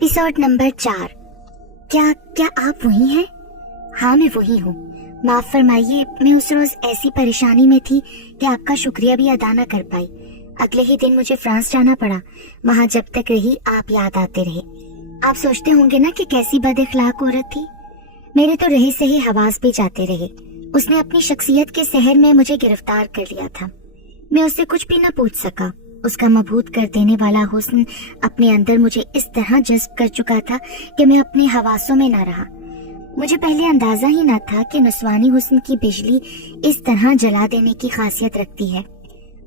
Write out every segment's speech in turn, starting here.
Episode number 4। क्या आप वही हैं? हाँ, मैं वही हूँ। माफ फरमाइए, मैं उस रोज ऐसी परेशानी में थी कि आपका शुक्रिया भी अदा न कर पाई। अगले ही दिन मुझे फ्रांस जाना पड़ा। वहाँ जब तक रही आप याद आते रहे। आप सोचते होंगे ना कि कैसी बदअखलाक औरत थी। मेरे तो रहे सही हवास भी जाते रहे। उसने अपनी शख्सियत के सहर में मुझे गिरफ्तार कर लिया था। मैं उससे कुछ भी न पूछ सका। उसका मबहूत कर देने वाला हुस्न अपने अंदर मुझे इस तरह जज्ब कर चुका था कि मैं अपने हवासों में न रहा। मुझे पहले अंदाजा ही न था कि नुस्वानी हुस्न की बिजली इस तरह जला देने की खासियत रखती है।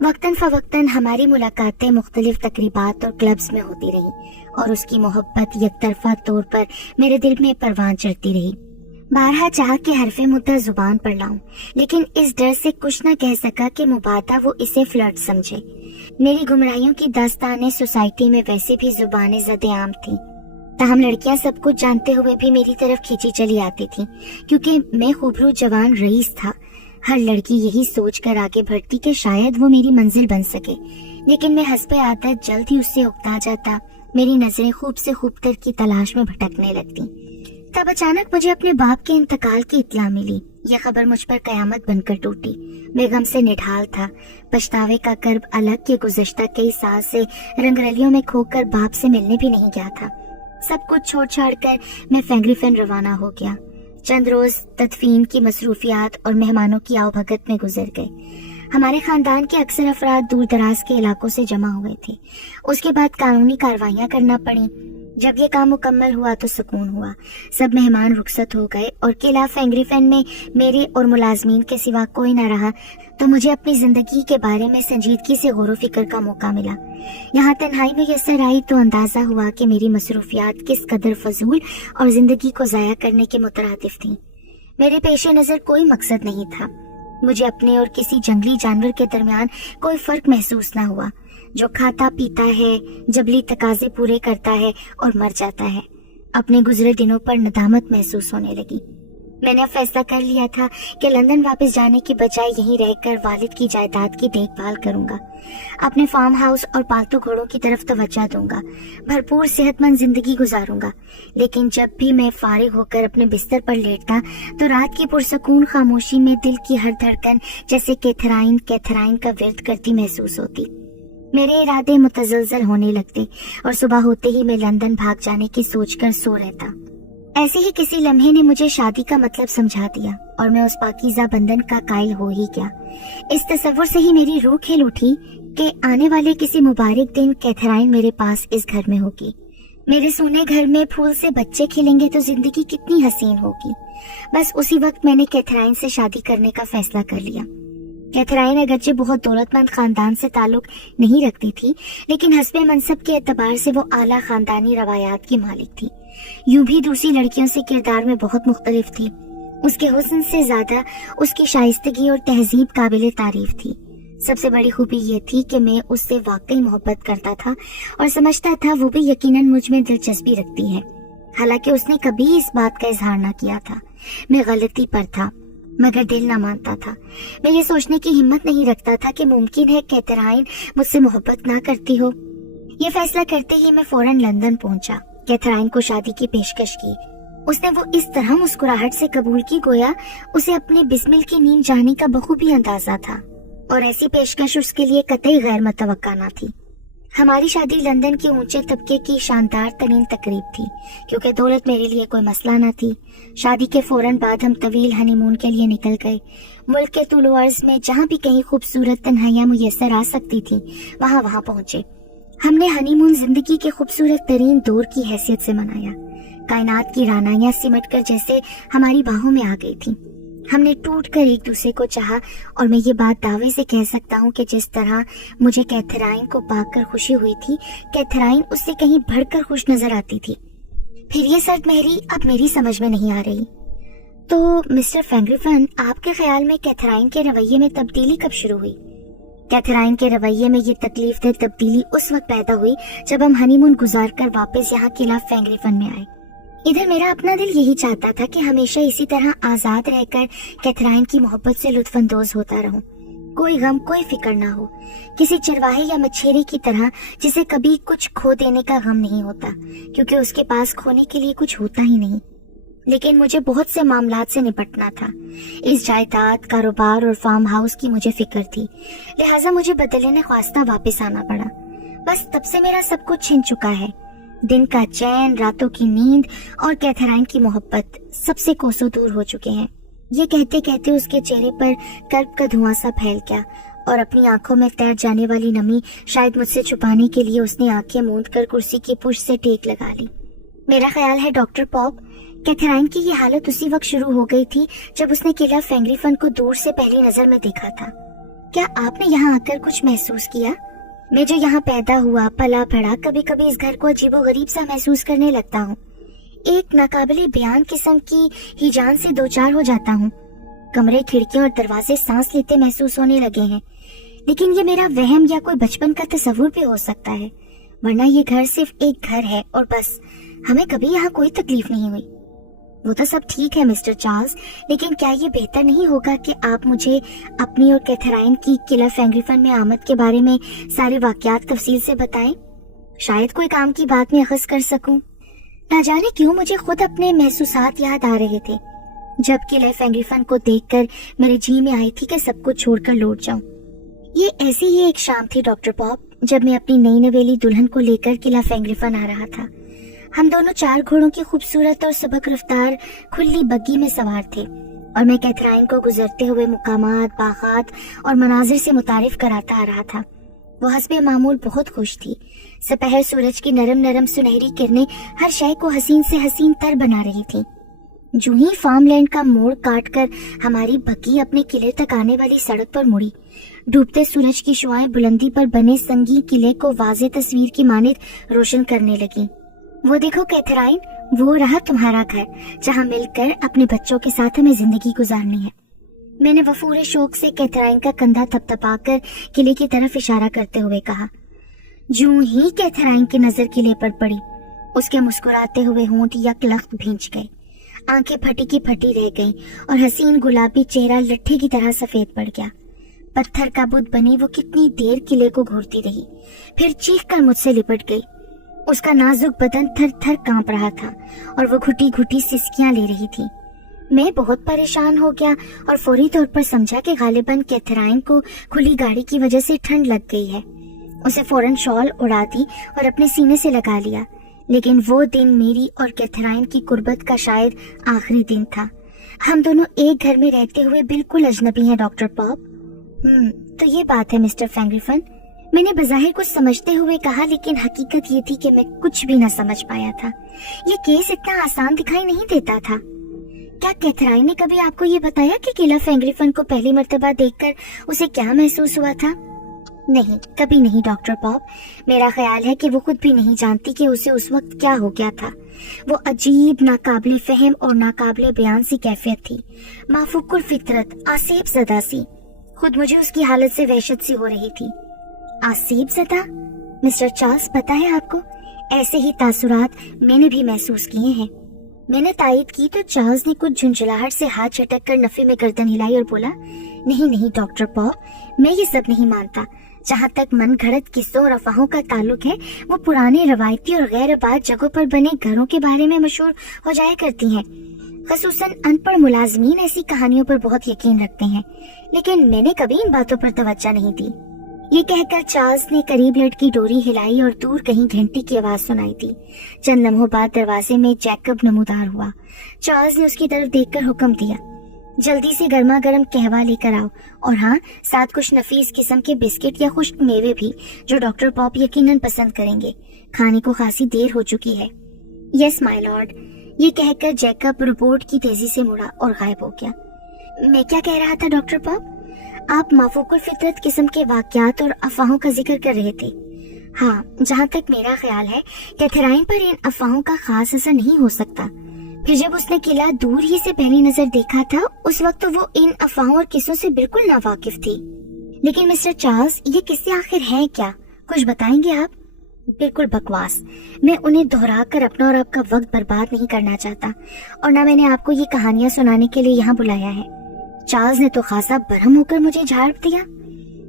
वक्तन फवक्तन हमारी मुलाकातें मुख्तलिफ तकरीबात और क्लब्स में होती रही और उसकी मोहब्बत यकतरफा तौर पर मेरे दिल में परवान चढ़ती रही। बारहा चाह के हरफे मुद्दा जुबान पर लाऊं, लेकिन इस डर से कुछ न कह सका कि मुबादा वो इसे फ्लर्ट समझे। मेरी गुमराहियों की दास्तानें सोसाइटी में वैसे भी जुबानें ज़द-ए-आम थी। ताहम लड़कियां सब कुछ जानते हुए भी मेरी तरफ खींची चली आती थी, क्योंकि मैं खूबरू जवान रईस था। हर लड़की यही सोच कर आगे बढ़ती कि शायद वो मेरी मंजिल बन सके, लेकिन मैं हस्बे आदत जल्द ही उससे उकता जाता। मेरी नजरें खूब से खूबतर की तलाश में भटकने लगती। तब अचानक मुझे अपने बाप के इंतकाल की इत्तला मिली। यह खबर मुझ पर कयामत बनकर टूटी। मैं गम से निढाल था। पछतावे का कर्ब अलग के गुज़श्ता कई साल से रंगरलियों में खोकर बाप से मिलने भी नहीं गया था। सब कुछ छोड़ छाड़ कर मैं फेंगरीफेन रवाना हो गया। चंद रोज तदफीन की मसरूफियात और मेहमानों की आवभगत में गुजर गए। हमारे खानदान के अक्सर अफराद दूर दराज के इलाकों से जमा हुए थे। उसके बाद कानूनी कार्रवाइयां करना पड़ी। जब ये काम मुकम्मल हुआ तो सुकून हुआ। सब मेहमान रुखसत हो गए और किला फेंगरीफेन में मेरे और मुलाजमीन के सिवा कोई न रहा, तो मुझे अपनी जिंदगी के बारे में संजीदगी से गौर फिक्र का मौका मिला। यहाँ तन्हाई में यस्सर आई तो अंदाजा हुआ कि मेरी मसरूफियात किस कदर फजूल और जिंदगी को जाया करने के मुतरादिफ थी। मेरे पेशे नजर कोई मकसद नहीं था। मुझे अपने और किसी जंगली जानवर के दरमियान कोई फर्क महसूस न हुआ, जो खाता पीता है, जबली तकाजे पूरे करता है और मर जाता है। अपने गुजरे दिनों पर नदामत महसूस होने लगी। मैंने अब फैसला कर लिया था कि लंदन वापस जाने की बजाय यहीं रहकर वालिद की जायदाद की देखभाल करूंगा। अपने फार्म हाउस और पालतू घोड़ों की तरफ तवज्जो दूंगा। भरपूर सेहतमंद जिंदगी गुजारूंगा। लेकिन जब भी मैं फारिग होकर अपने बिस्तर पर लेटता तो रात की पुरसकून खामोशी में दिल की हर धड़कन जैसे कैथराइन का विर्द करती महसूस होती। मेरे इरादे मुतज़लज़ल होने लगते और सुबह होते ही मैं लंदन भाग जाने की सोचकर सो रहता। ऐसे ही किसी लम्हे ने मुझे शादी का मतलब समझा दिया और मैं उस पाकीज़ा बंधन का कायल हो ही गया। इस तसव्वुर से ही मेरी रूह खिल उठी कि आने वाले किसी मुबारक दिन कैथराइन मेरे पास इस घर में होगी। मेरे सोने घर में फूल से बच्चे खिलेंगे तो जिंदगी कितनी हसीन होगी। बस उसी वक्त मैंने कैथराइन से शादी करने का फैसला कर लिया। कैथराइन अगरचे बहुत दौलतमंद खानदान से ताल्लुक नहीं रखती थी, लेकिन हस्बे मनसब के एतबार से वो आला खानदानी रवायात की मालिक थी। यूं भी दूसरी लड़कियों से किरदार में बहुत मुख्तलिफ थी। उसके हुस्न से ज्यादा उसकी शाइस्तगी और तहजीब काबिल तारीफ थी। सबसे बड़ी खूबी ये थी कि मैं उससे वाकई मोहब्बत करता था और समझता था वो भी यकीनन मुझ में दिलचस्पी रखती है। हालांकि उसने कभी इस बात का इजहार न किया था। मैं गलती पर था, मगर दिल न मानता था। मैं ये सोचने की हिम्मत नहीं रखता था कि मुमकिन है कैथराइन मुझसे मोहब्बत ना करती हो। ये फैसला करते ही मैं फौरन लंदन पहुंचा। कैथराइन को शादी की पेशकश की। उसने वो इस तरह मुस्कुराहट से कबूल की गोया उसे अपने बिस्मिल की नींद जाने का बखूबी अंदाजा था, और ऐसी पेशकश उसके लिए कतई गैर मुतवक्का न थी। हमारी शादी लंदन के ऊंचे तबके की शानदार तरीन तकरीब थी, क्योंकि दौलत मेरे लिए कोई मसला न थी। शादी के फौरन बाद हम तवील हनीमून के लिए निकल गए। मुल्क के तुलो अर्ज में जहाँ भी कहीं खूबसूरत तन्हाइयां मुयस्सर आ सकती थी वहाँ पहुंचे। हमने हनीमून जिंदगी के खूबसूरत तरीन दौर की हैसियत से मनाया। कायनात की रानाइयां सिमट कर जैसे हमारी बाहों में आ गई थी। हमने टूट कर एक दूसरे को चाहा, और मैं ये बात दावे से कह सकता हूँ कि जिस तरह मुझे कैथराइन को पाकर खुशी हुई थी, कैथराइन उससे कहीं बढ़कर खुश नजर आती थी। फिर ये सर्द मेहरी अब मेरी समझ में नहीं आ रही। तो मिस्टर फेंगरीफेन, आपके ख्याल में कैथराइन के रवैये में तब्दीली कब शुरू हुई? कैथराइन के रवैये में ये तकलीफ दे तब्दीली उस वक्त पैदा हुई जब हम हनीमून गुजार कर वापस यहाँ किला फेंगरीफेन में आए। इधर मेरा अपना दिल यही चाहता था कि हमेशा इसी तरह आजाद रहकर कैथराइन की मोहब्बत से लुत्फानंदोज होता रहूं। कोई गम, कोई फिक्र ना हो, किसी चरवाहे या मछेरे की तरह जिसे कभी कुछ खो देने का गम नहीं होता, क्योंकि उसके पास खोने के लिए कुछ होता ही नहीं। लेकिन मुझे बहुत से मामलात से निपटना था। इस जायदाद, कारोबार और फार्म हाउस की मुझे फिक्र थी, लिहाजा मुझे बदले ख्वास्ता वापस आना पड़ा। बस तब से मेरा सब कुछ छिन चुका है। दिन का चैन, रातों की नींद और कैथराइन की मोहब्बत सबसे कोसों दूर हो चुके हैं। ये कहते कहते उसके चेहरे पर कर्ब का धुआं सा फैल गया और अपनी आंखों में तैर जाने वाली नमी शायद मुझसे छुपाने के लिए उसने आंखें मूंद कर कुर्सी की पुश से टेक लगा ली। मेरा ख्याल है डॉक्टर पॉप, कैथराइन की ये हालत उसी वक्त शुरू हो गई थी जब उसने किला फेंगरीफन को दूर से पहली नजर में देखा था। क्या आपने यहाँ आकर कुछ महसूस किया? मैं जो यहाँ पैदा हुआ, पला पड़ा, कभी कभी इस घर को अजीबोगरीब सा महसूस करने लगता हूँ। एक नाकाबिले बयान किस्म की हिजान से दो चार हो जाता हूँ। कमरे, खिड़कियां और दरवाजे सांस लेते महसूस होने लगे हैं। लेकिन ये मेरा वहम या कोई बचपन का तस्वुर भी हो सकता है, वरना ये घर सिर्फ एक घर है और बस। हमें कभी यहाँ कोई तकलीफ नहीं हुई। वो तो सब ठीक है मिस्टर चार्ल्स, लेकिन क्या ये बेहतर नहीं होगा कि आप मुझे अपनी और कैथराइन की किला फेंगरीफन में आमद के बारे में सारे वाकयात तफसील से बताएं? शायद कोई काम की बात में अखज़ कर सकूं। ना जाने क्यों मुझे खुद अपने महसूसात याद आ रहे थे जब किला फेंगरीफन को देखकर मेरे जी में आई थी कि सब कुछ छोड़कर लौट जाऊं। ये ऐसी ही एक शाम थी डॉक्टर पॉप, जब मैं अपनी नई नवेली दुल्हन को लेकर किला फेंगरीफन आ रहा था। हम दोनों 4 घोड़ों की खूबसूरत और सबक रफ्तार खुली बग्गी में सवार थे और मैं कैथराइन को गुजरते हुए मुकामात, बागात और मनाजिर से मुतारिफ कराता आ रहा था। वो हस्बे मामूल बहुत खुश थी। सपहर सूरज की नरम नरम सुनहरी किरणें हर शय को हसीन से हसीन तर बना रही थी। जो ही फार्मलैंड का मोड़ काटकर हमारी बग्गी अपने किले तक आने वाली सड़क पर मुड़ी, डूबते सूरज की शुआएं बुलंदी पर बने संगी किले को वाज़े तस्वीर की मानित रोशन करने लगी। वो देखो कैथराइन, वो रहा तुम्हारा घर, जहाँ मिलकर अपने बच्चों के साथ हमें जिंदगी गुजारनी है। मैंने वफूरे शौक से कैथराइन का कंधा थपथपाकर किले की तरफ इशारा करते हुए कहा। जूं ही कैथराइन की नजर किले पर पड़ी, उसके मुस्कुराते हुए होंठ यकलख्त भींच गए, आंखें फटी की फटी रह गईं और हसीन गुलाबी चेहरा लट्ठे की तरह सफेद पड़ गया। पत्थर का बुत बनी वो कितनी देर किले को घूरती रही, फिर चीख कर मुझसे लिपट गई। उसका नाजुक बदन थर थर कांप रहा था और वो घुटी घुटी सिसकियां ले रही थी। मैं बहुत परेशान हो गया और फौरी तौर पर समझा कि गालिबन कैथराइन को खुली गाड़ी की वजह से ठंड लग गई है। उसे फौरन शॉल उड़ा दी और अपने सीने से लगा लिया। लेकिन वो दिन मेरी और कैथराइन की कुर्बत का शायद आखिरी दिन था। हम दोनों एक घर में रहते हुए बिल्कुल अजनबी हैं डॉक्टर पॉप। तो ये बात है मिस्टर फेंगरीफन, मैंने बज़ाहिर कुछ समझते हुए कहा, लेकिन हकीकत ये थी कि मैं कुछ भी न समझ पाया था। ये केस इतना आसान दिखाई नहीं देता था। क्या कैथराइन ने कभी आपको ये बताया कि किला फेंगरीफन को पहली मर्तबा देखकर उसे क्या महसूस हुआ था? नहीं, कभी नहीं डॉक्टर पॉप। मेरा ख्याल है कि वो खुद भी नहीं जानती कि उसे उस वक्त क्या हो गया था। वो अजीब, नाकाबिले फहम और नाकाबिले बयान सी कैफियत थी, माफूकुल फितरत, आसेब ज़दा सी। खुद मुझे उसकी हालत से वहशत सी हो रही थी। आसेब ज़दा? मिस्टर चार्ल्स, पता है आपको, ऐसे ही तासुरात मैंने भी महसूस किए हैं। मैंने तायद की तो चार्ल्स ने कुछ झुंझलाहट से हाथ झटक कर नफे में गर्दन हिलाई और बोला, नहीं नहीं डॉक्टर पॉप, मैं ये सब नहीं मानता। जहाँ तक मन घड़त किस्सों और अफवाहों का ताल्लुक है, वो पुराने रवायती और गैर आबाद जगहों पर बने घरों के बारे में मशहूर हो जाया करती हैं। खसूसन अनपढ़ मुलाजमीन ऐसी कहानियों पर बहुत यकीन रखते हैं, लेकिन मैंने कभी इन बातों पर तवज्जो नहीं दी। ये कहकर चार्ल्स ने करीब लटकी डोरी हिलाई और दूर कहीं घंटी की आवाज सुनाई दी। चंद लम्हों बाद दरवाजे में जैकब नमूदार हुआ। चार्ल्स ने उसकी तरफ देखकर हुक्म दिया, जल्दी से गर्मा गर्म कहवा लेकर आओ, और हाँ, साथ कुछ नफीस किस्म के बिस्किट या खुश्क मेवे भी, जो डॉक्टर पॉप यकीनन पसंद करेंगे। खाने को खासी देर हो चुकी है। Yes my Lord. ये कहकर जैकब रिपोर्ट की तेजी से मुड़ा और गायब हो गया। मैं क्या कह रहा था डॉक्टर पॉप? आप माफूकुल फितरत किस्म के वाकयात और अफवाहों का जिक्र कर रहे थे। हाँ, जहाँ तक मेरा ख्याल है, कैथराइन पर इन अफवाहों का खास असर नहीं हो सकता। फिर जब उसने किला दूर ही से पहली नजर देखा था, उस वक्त तो वो इन अफवाहों और किस्सों से बिल्कुल नावाकिफ थी। लेकिन मिस्टर चार्ल्स, ये किस्से आखिर हैं क्या? कुछ बताएंगे आप? बिल्कुल बकवास। मैं उन्हें दोहराकर अपना और आपका वक्त बर्बाद नहीं करना चाहता, और न मैंने आपको ये कहानियां सुनाने के लिए यहाँ बुलाया है। चार्ल्स ने तो खासा बरहम होकर मुझे झाड़ दिया।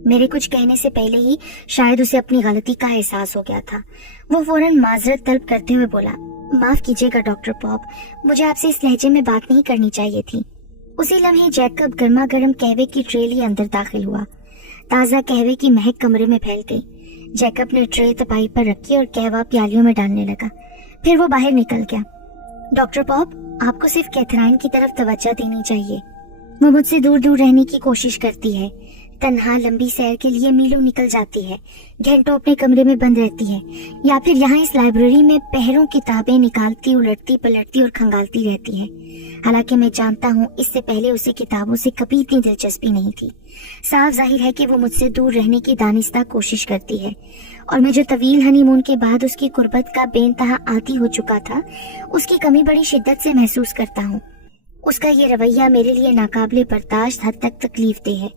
मेरे कुछ कहने से पहले ही शायद उसे अपनी गलती का एहसास हो गया था। वो फौरन माजरत तलब करते हुए बोला, माफ कीजिएगा डॉक्टर पॉप, मुझे आपसे इस लहजे में बात नहीं करनी चाहिए थी। उसी लम्हे जैकब गर्मा गर्म कहवे की ट्रे लिए अंदर दाखिल हुआ। ताज़ा कहवे की महक कमरे में फैल गई। जैकब ने ट्रे तपाई पर रखी और कहवा प्यालियों में डालने लगा। फिर वो बाहर निकल गया। डॉक्टर पॉप, आपको सिर्फ कैथराइन की तरफ तवज्जो देनी चाहिए। वो मुझसे दूर दूर रहने की कोशिश करती है, तन्हा लंबी सैर के लिए मीलों निकल जाती है, घंटों अपने कमरे में बंद रहती है, या फिर यहाँ इस लाइब्रेरी में पहरों किताबें निकालती, उलटती पलटती और खंगालती रहती है। हालांकि मैं जानता हूँ इससे पहले उसे किताबों से कभी इतनी दिलचस्पी नहीं थी। साफ जाहिर है कि वो मुझसे दूर रहने की दानिस्ता कोशिश करती है, और मैं जो तवील हनीमून के बाद उसकी कुर्बत का बेइंतहा आदी हो चुका था, उसकी कमी बड़ी शिद्दत से महसूस करता हूँ। उसका ये रवैया मेरे लिए नाकाबिले बर्दाश्त हद तक तकलीफदेह है।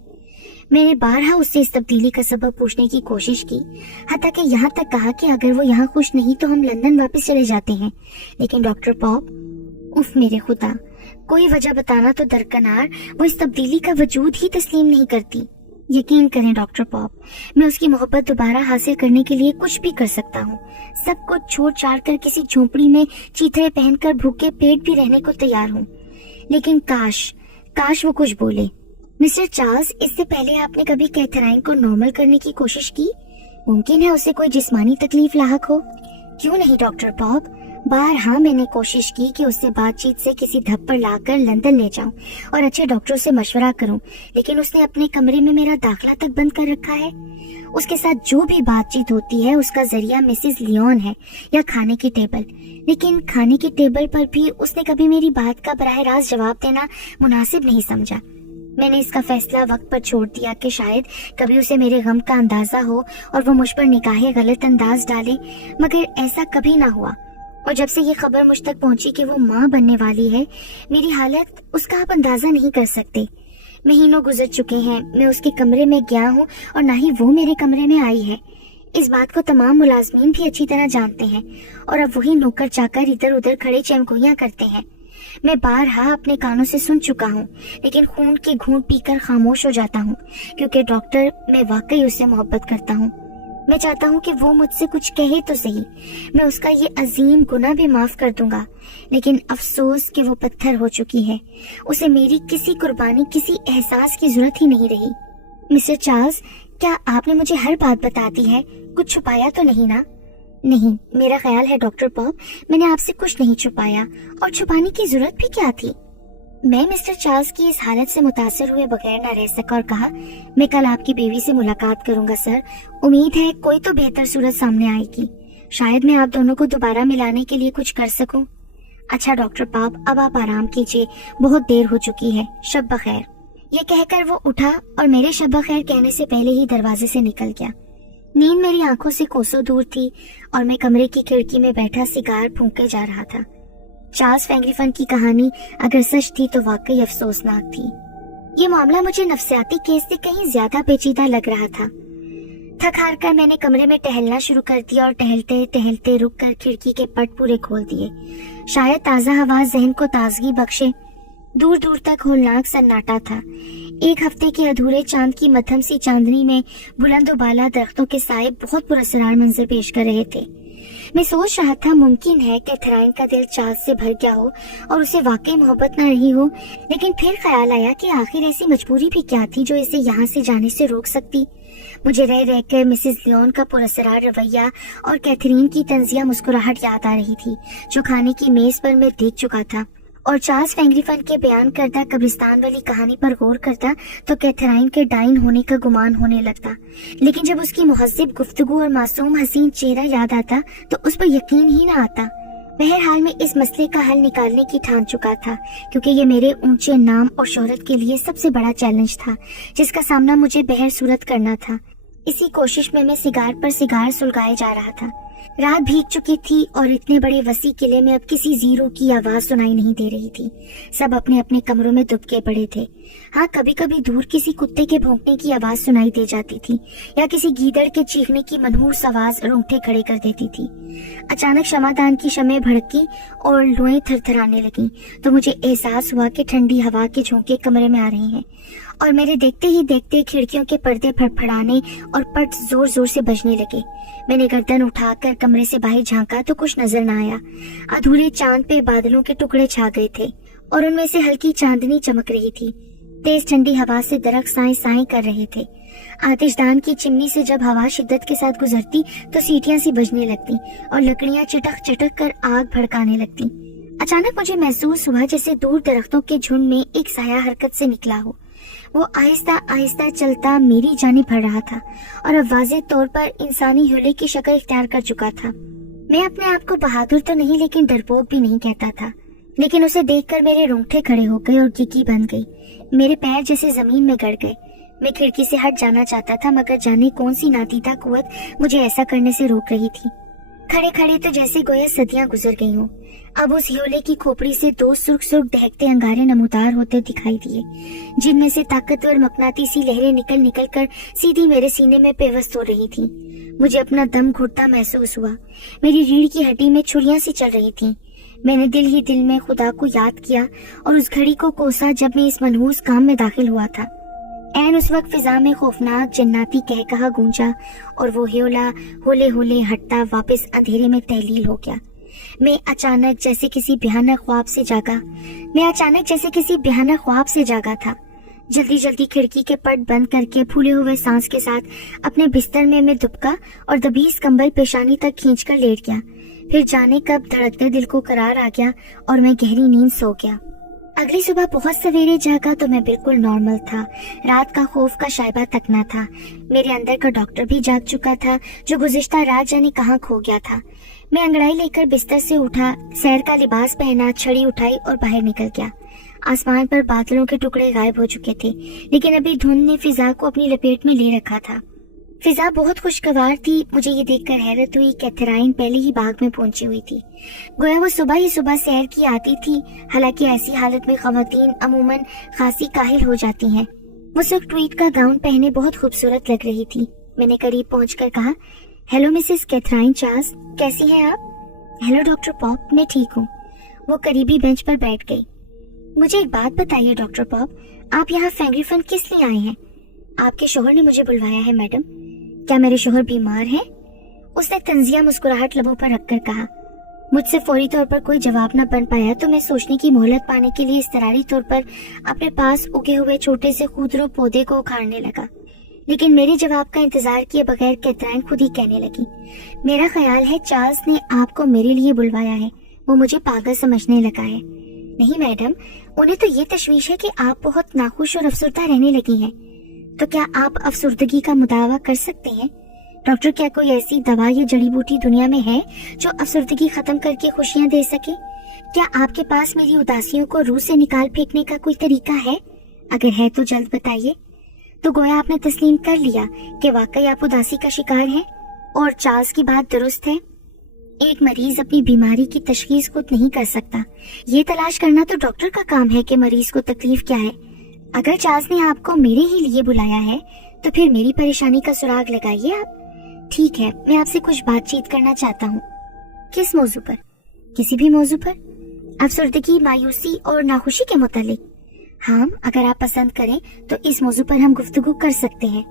मैंने बारहा उससे इस तब्दीली का सबब पूछने की कोशिश की, हत्ता कि यहाँ तक कहा कि अगर वो यहाँ खुश नहीं तो हम लंदन वापस चले जाते हैं। लेकिन डॉक्टर पॉप, उफ मेरे खुदा, कोई वजह बताना तो दरकनार, वो इस तब्दीली का वजूद ही तस्लीम नहीं करती। यकीन करें डॉक्टर पॉप, मैं उसकी मोहब्बत दोबारा हासिल करने के लिए कुछ भी कर सकता हूँ। सब कुछ छोड़ छाड़ कर किसी झोंपड़ी में चीथड़े पहनकर भूखे पेट भी रहने को तैयार हूँ। लेकिन काश वो कुछ बोले। मिस्टर चार्ल्स, इससे पहले आपने कभी कैथराइन को नॉर्मल करने की कोशिश की? मुमकिन है उसे कोई जिस्मानी तकलीफ लाहक हो। क्यों नहीं डॉक्टर पॉप, बारहा मैंने कोशिश की कि उससे बातचीत से किसी धप पर लाकर लंदन ले जाऊं और अच्छे डॉक्टरों से मशवरा करूं, लेकिन उसने अपने कमरे में मेरा दाखिला तक बंद कर रखा है। उसके साथ जो भी बातचीत होती है उसका जरिया मिसेस लियोन है या खाने की टेबल, लेकिन खाने की टेबल पर भी उसने कभी मेरी बात का बराह रास्त जवाब देना मुनासिब नहीं समझा। मैंने इसका फैसला वक्त पर छोड़ दिया कि शायद कभी उसे मेरे गम का अंदाजा हो और वो मुझ पर निगाहे गलत अंदाज डाले, मगर ऐसा कभी ना हुआ। और जब से ये खबर मुझ तक पहुंची कि वो माँ बनने वाली है, मेरी हालत उसका आप अंदाजा नहीं कर सकते। महीनों गुजर चुके हैं, मैं उसके कमरे में गया हूँ और ना ही वो मेरे कमरे में आई है। इस बात को तमाम मुलाजमीन भी अच्छी तरह जानते हैं, और अब वही नौकर चाकर इधर उधर खड़े चमकोइयां करते हैं। मैं बारहा अपने कानों से सुन चुका हूँ, लेकिन खून के घूंट पीकर खामोश हो जाता हूँ, क्योंकि डॉक्टर, मैं वाकई उससे मोहब्बत करता हूँ। मैं चाहता हूँ कि वो मुझसे कुछ कहे तो सही, मैं उसका ये अजीम गुनाह भी माफ कर दूंगा, लेकिन अफसोस कि वो पत्थर हो चुकी है। उसे मेरी किसी कुर्बानी, किसी एहसास की जरूरत ही नहीं रही। मिस्टर चार्ल्स, क्या आपने मुझे हर बात बता दी है? कुछ छुपाया तो नहीं ना? नहीं, मेरा ख्याल है डॉक्टर पॉप, मैंने आपसे कुछ नहीं छुपाया, और छुपाने की जरूरत भी क्या थी। मैं मिस्टर चार्ल्स की इस हालत से मुतासर हुए बगैर न रह सका और कहा, मैं कल आपकी बीवी से मुलाकात करूंगा सर। उम्मीद है कोई तो बेहतर सूरत सामने आएगी। शायद मैं आप दोनों को दोबारा मिलाने के लिए कुछ कर सकूं। अच्छा डॉक्टर पॉप, अब आप आराम कीजिए, बहुत देर हो चुकी है। शब बखैर। ये कहकर वो उठा और मेरे शब बखैर कहने से पहले ही दरवाजे से निकल गया। नींद मेरी आंखों से कोसों दूर थी और मैं कमरे की खिड़की में बैठा सिगार फूंके जा रहा था। चार्ल्स फैंग्रिफन की कहानी अगर सच थी तो वाकई अफसोसनाक थी। ये मामला मुझे नफ्सियाती केस से कहीं ज्यादा पेचीदा लग रहा था। थक हार कर मैंने कमरे में टहलना शुरू कर दिया और टहलते टहलते रुक कर खिड़की के पट पूरे खोल दिए। शायद ताज़ा हवा जहन को ताजगी बख्शे। दूर दूर तक होलनाक सन्नाटा था। एक हफ्ते के अधूरे चांद की मध्यम सी चांदनी में बुलंद बाला दरख्तों के साए बहुत पुरअसरार मंजर पेश कर रहे थे। मैं सोच रहा था मुमकिन है कैथराइन का दिल चाँद से भर गया हो और उसे वाकई मोहब्बत न रही हो, लेकिन फिर ख्याल आया कि आखिर ऐसी मजबूरी भी क्या थी जो इसे यहाँ से जाने से रोक सकती। मुझे रह रहकर मिसेस लियोन का पुरअसरार रवैया और कैथरीन की तंजिया मुस्कुराहट याद आ रही थी, जो खाने की मेज पर मैं देख चुका था। और चार्ल्स फैंग्रिफन के बयान करदा कब्रिस्तान वाली कहानी पर गौर करता तो कैथराइन के डाइन होने का गुमान होने लगता, लेकिन जब उसकी मुहज्जिब गुफ्तगू और मासूम हसीन चेहरा याद आता तो उस पर यकीन ही न आता। बहरहाल मैं इस मसले का हल निकालने की ठान चुका था, क्योंकि ये मेरे ऊंचे नाम और शोहरत के लिए सबसे बड़ा चैलेंज था जिसका सामना मुझे बहर सूरत करना था। इसी कोशिश में मैं सिगार पर सिगार सुलगाए जा रहा था। रात भीग चुकी थी और इतने बड़े वसी किले में अब किसी जीरो की आवाज सुनाई नहीं दे रही थी। सब अपने अपने कमरों में दुबके पड़े थे। हाँ, कभी कभी दूर किसी कुत्ते के भौंकने की आवाज सुनाई दे जाती थी या किसी गीदड़ के चीखने की मनहूस आवाज रोंगटे खड़े कर देती थी। अचानक शमादान की शमें भड़की और लुएं थरथराने लगी तो मुझे एहसास हुआ कि ठंडी हवा के झोंके कमरे में आ रहे हैं और मेरे देखते ही देखते खिड़कियों के पर्दे फड़फड़ाने और पट जोर जोर से बजने लगे। मैंने गर्दन उठाकर कमरे से बाहर झांका तो कुछ नजर न आया। अधूरे चांद पे बादलों के टुकड़े छा गए थे और उनमें से हल्की चांदनी चमक रही थी। तेज ठंडी हवा से दरख्त साएं साएं कर रहे थे। आतिशदान की चिमनी से जब हवा शिद्दत के साथ गुजरती तो सीटियां सी बजने लगती और लकड़ियां चटक चटक कर आग भड़काने लगती। अचानक मुझे महसूस हुआ जैसे दूर दरख्तों के झुंड में एक साया हरकत से निकला हो। वो आहिस्ता आहिस्ता चलता मेरी जानिब बढ़ रहा था और अब वाज़ेह तौर पर इंसानी हुल्ले की शक्ल इख्तियार कर चुका था। मैं अपने आप को बहादुर तो नहीं लेकिन डरपोक भी नहीं कहता था, लेकिन उसे देखकर मेरे रोंगटे खड़े हो गए और गिगी बन गई। मेरे पैर जैसे जमीन में गड़ गए। मैं खिड़की से हट जाना चाहता था मगर जाने कौन सी नादीदा कुव्वत मुझे ऐसा करने से रोक रही थी। खड़े खड़े तो जैसे गोया सदियां गुजर गई हों। अब उस ह्योले की खोपड़ी से दो सुर्ख सुर्ख दहकते अंगारे नमूदार होते दिखाई दिए, जिनमें से ताकतवर मकनातीसी लहरें निकल निकल कर सीधी मेरे सीने में पेवस्त हो रही थी। मुझे अपना दम घुटता महसूस हुआ। मेरी रीढ़ की हड्डी में छुरियां सी चल रही थीं। मैंने दिल ही दिल में खुदा को याद किया और उस घड़ी को कोसा जब मैं इस मनहूस काम में दाखिल हुआ था। ऐन उस वक्त फिजा में खौफनाक जन्नाती कहकहा गूंजा और वो ह्योला होले होले हटता वापस अंधेरे में तहलील हो गया। मैं अचानक जैसे किसी भयानक ख्वाब से जागा था। जल्दी जल्दी खिड़की के पट बंद करके फूले हुए सांस के साथ अपने बिस्तर में मैं दुबका और दबीस कंबल पेशानी तक खींचकर लेट गया। फिर जाने कब धड़कते दिल को करार आ गया और मैं गहरी नींद सो गया। अगली सुबह बहुत सवेरे जागा तो मैं बिल्कुल नॉर्मल था। रात का खौफ का शायबा तक न था। मेरे अंदर का डॉक्टर भी जाग चुका था जो गुज़िश्ता रात जाने कहाँ खो गया था। मैं अंगड़ाई लेकर बिस्तर से उठा, सैर का लिबास पहना, छड़ी उठाई और बाहर निकल गया। आसमान पर बादलों के टुकड़े गायब हो चुके थे, लेकिन अभी धुंध ने फिजा को अपनी लपेट में ले रखा था। फिजा बहुत खुशगवार थी। मुझे ये देखकर हैरत हुई। कैथराइन पहले ही बाग में पहुंची हुई थी। गोया वो सुबह ही सुबह सैर की आती थी। हालांकि ऐसी हालत में खवातीन अमूमन खासी काहिल हो जाती हैं। वो सुर्ख ट्वीट का गाउन पहने बहुत खूबसूरत लग रही थी। मैंने करीब पहुंचकर कहा, हेलो मिसेस कैथराइन चार्ल्स, कैसी हैं आप? हेलो डॉक्टर पॉप, मैं ठीक हूँ। वो करीबी बेंच पर बैठ गई। मुझे एक बात बताइए डॉक्टर पॉप, आप यहाँ फैंग्रीफन किस लिए आए हैं? आपके शोहर ने मुझे बुलवाया है मैडम। क्या मेरे शोहर बीमार हैं? उसने तंजिया मुस्कुराहट लबों पर रखकर कहा। मुझसे फौरी तौर पर कोई जवाब न बन पाया तो मैं सोचने की मोहलत पाने के लिए इस्तरारी तौर पर अपने पास उगे हुए छोटे से खुदरू पौधे को उखाड़ने लगा, लेकिन मेरे जवाब का इंतजार किए बगैर कैथराइन खुद ही कहने लगी, मेरा ख्याल है चार्ल्स ने आपको मेरे लिए बुलवाया है। वो मुझे पागल समझने लगा है। नहीं मैडम, उन्हें तो ये तशवीश है कि आप बहुत नाखुश और अफसरदा रहने लगी हैं। तो क्या आप अफसुर्दगी का मुदावा कर सकते हैं? डॉक्टर, क्या कोई ऐसी दवा या जड़ी बूटी दुनिया में है जो अफसुर्दगी खत्म करके खुशियां दे सके? क्या आपके पास मेरी उदासियों को रूह से निकाल फेंकने का कोई तरीका है? अगर है तो जल्द बताइए। तो गोया आपने तस्लीम कर लिया कि वाकई आप उदासी का शिकार हैं और चार्ल्स की बात दुरुस्त है। एक मरीज अपनी बीमारी की तशखीस खुद नहीं कर सकता। ये तलाश करना तो डॉक्टर का काम है कि मरीज को तकलीफ क्या है। अगर चार्ल्स ने आपको मेरे ही लिए बुलाया है तो फिर मेरी परेशानी का सुराग लगाइए आप। ठीक है, मैं आपसे कुछ बातचीत करना चाहता हूँ। किस मौजू पर? किसी भी मौजू पर। अफसरदगी, मायूसी और नाखुशी के मुतालिक। हाँ, अगर आप पसंद करें तो इस मौजू पर हम गुफ्तगू कर सकते हैं।